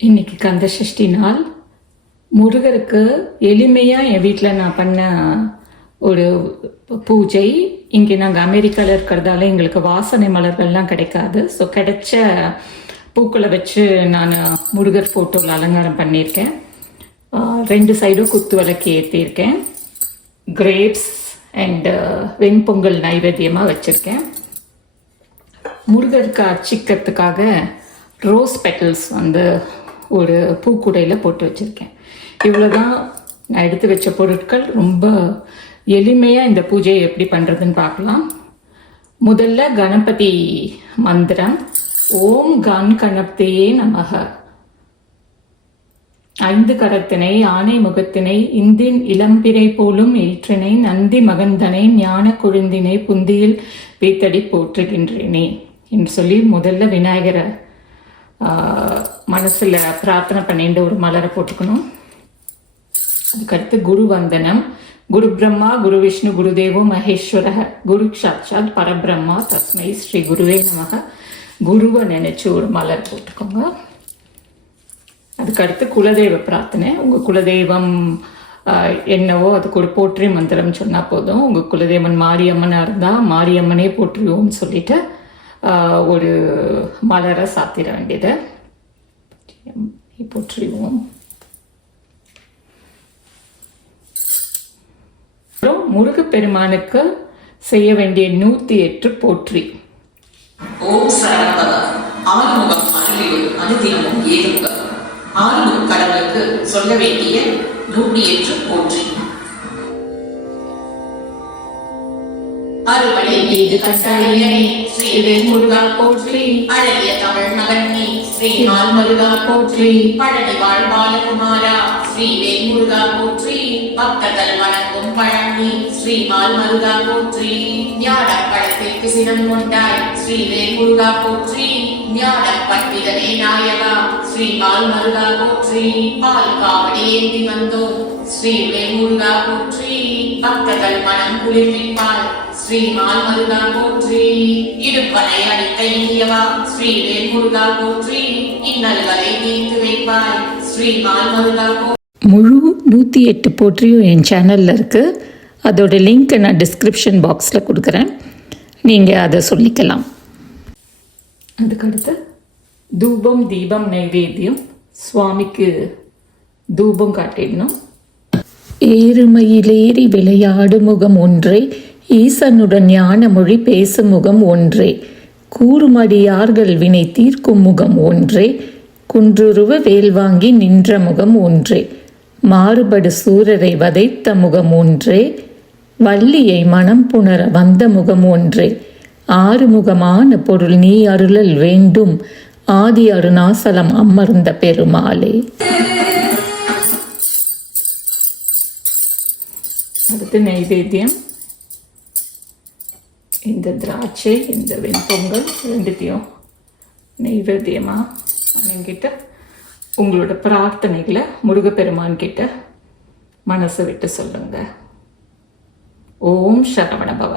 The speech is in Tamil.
இன்னைக்கு கந்த சஷ்டி நாள். முருகருக்கு எளிமையாக என் வீட்டில் நான் பண்ண ஒரு பூஜை. இங்கே நாங்கள் அமெரிக்காவில் இருக்கிறதால எங்களுக்கு வாசனை மலர்கள்லாம் கிடைக்காது. ஸோ கிடைச்ச பூக்களை வச்சு நான் முருகர் ஃபோட்டோவில் அலங்காரம் பண்ணியிருக்கேன். 2 சைடும் குத்து விளக்கு ஏற்றியிருக்கேன். கிரேப்ஸ் அண்டு வெண்பொங்கல் நைவேத்தியமாக வச்சுருக்கேன். முருகருக்கு அர்ச்சிக்கிறதுக்காக ரோஸ் பெட்டல்ஸ் ஒரு பூக்குடையில் போட்டு வச்சுருக்கேன். இவ்வளோதான் நான் எடுத்து வச்ச பொருட்கள். ரொம்ப எளிமையாக இந்த பூஜையை எப்படி பண்ணுறதுன்னு பார்க்கலாம். முதல்ல கணபதி மந்திரம். ஓம் கண் கணப்தேயே நமக. 5 கரத்தினை ஆனை முகத்தினை இந்தின் இளம்பிரை போலும் ஏற்றினை நந்தி மகந்தனை ஞான கொழுந்தினை புந்தியில் வீத்தடி போற்றுகின்றேனே என்று சொல்லி முதல்ல விநாயகரை மனசில் பிரார்த்தனை பண்ணிட்டு ஒரு மலரை போட்டுக்கணும். அதுக்கடுத்து குரு வந்தனம். குரு பிரம்மா குரு விஷ்ணு குருதேவோ மகேஸ்வர குரு சாட்சாத் பரபிரம்மா தஸ்மை ஸ்ரீ குருவே நமக. குருவை நினைச்சு ஒரு மலர் போட்டுக்கோங்க. அதுக்கடுத்து குலதெய்வ பிரார்த்தனை. உங்கள் குலதெய்வம் என்னவோ அதுக்கு ஒரு போற்றி மந்திரம் சொன்னால் போதும். உங்கள் குலதெய்வன் மாரியம்மனாக இருந்தால் மாரியம்மனே போற்றுவோம்னு சொல்லிட்டு ஒரு மலரை சாத்திர வேண்டியது. போற்றுவோம். அப்புறம் முருகப்பெருமானுக்கு செய்ய வேண்டிய 108 போற்றி. ஓம் சரவணபவ. ஆறுமுகம் அருளில் அனுதினமும் ஏறுக. ஆறுமுக கடவுளுக்கு சொல்ல வேண்டிய 108 போற்றி. அறுபடை மீது கட்டாயனே ஸ்ரீவேல் முருகா போற்றி. அழகிய தமிழ் மகனே ஸ்ரீமால் முருகா போற்றி. பழனி வாழ் பாலகுமாரா ஸ்ரீவேல் முருகா போற்றி. பக்தர்கள் வணங்கும் பழனி ஸ்ரீமால் முருகா போற்றி. ஞான பழத்திற்கு சினம் கொண்டாய் ஸ்ரீவேல் முருகா போற்றி. ஞான பண்டிதனே நாயகா ஸ்ரீமால் முருகா போற்றி. பால் காவடி ஏந்தி வந்தோம் ஸ்ரீவேல் முருகா போற்றி. பக்தர்கள் மனம் குளிர்விப்பால் ஸ்ரீமால் முருகா போற்றி. இடுப்பனை அடித்த இனியவா ஸ்ரீவேல் முருகா போற்றி. இன்னல்களை தீர்த்து வைப்பாய் ஸ்ரீமால் முருகா போற்றி. முழு 108 போற்றியும் என் சேனலில் இருக்குது. அதோட லிங்க்கை நான் டிஸ்கிரிப்ஷன் பாக்ஸில் கொடுக்குறேன். நீங்கள் அதை சொல்லிக்கலாம். அதுக்கடுத்து தூபம் தீபம் நைவேத்தியம். சுவாமிக்கு தூபம் காட்டிடணும். ஏறுமையிலேறி விளையாடு முகம் ஒன்றே ஈசனுடன் ஞான மொழி பேசும் முகம் ஒன்றே கூறுமடியார்கள் வினை தீர்க்கும் முகம் ஒன்றே குன்றுருவ வேல் வாங்கி நின்ற முகம் ஒன்றே மாறுபடு சூரரை வதைத்த முகம் ஒன்றே வள்ளியை மனம் புணர வந்த முகம் ஒன்றே ஆறுமுகமான பொருள் நீ அருளல் வேண்டும் ஆதி அருணாசலம் அமர்ந்த பெருமாளே. அடுத்து நைவேத்தியம். இந்த திராட்சை இந்த வெண்பொங்கல் 2த்தையும் நைவேத்தியமாக என்கிட்ட உங்களோட பிரார்த்தனைகளை முருகப்பெருமான் கிட்ட மனசை விட்டு சொல்லுங்க. ஓம் சரவணபவ.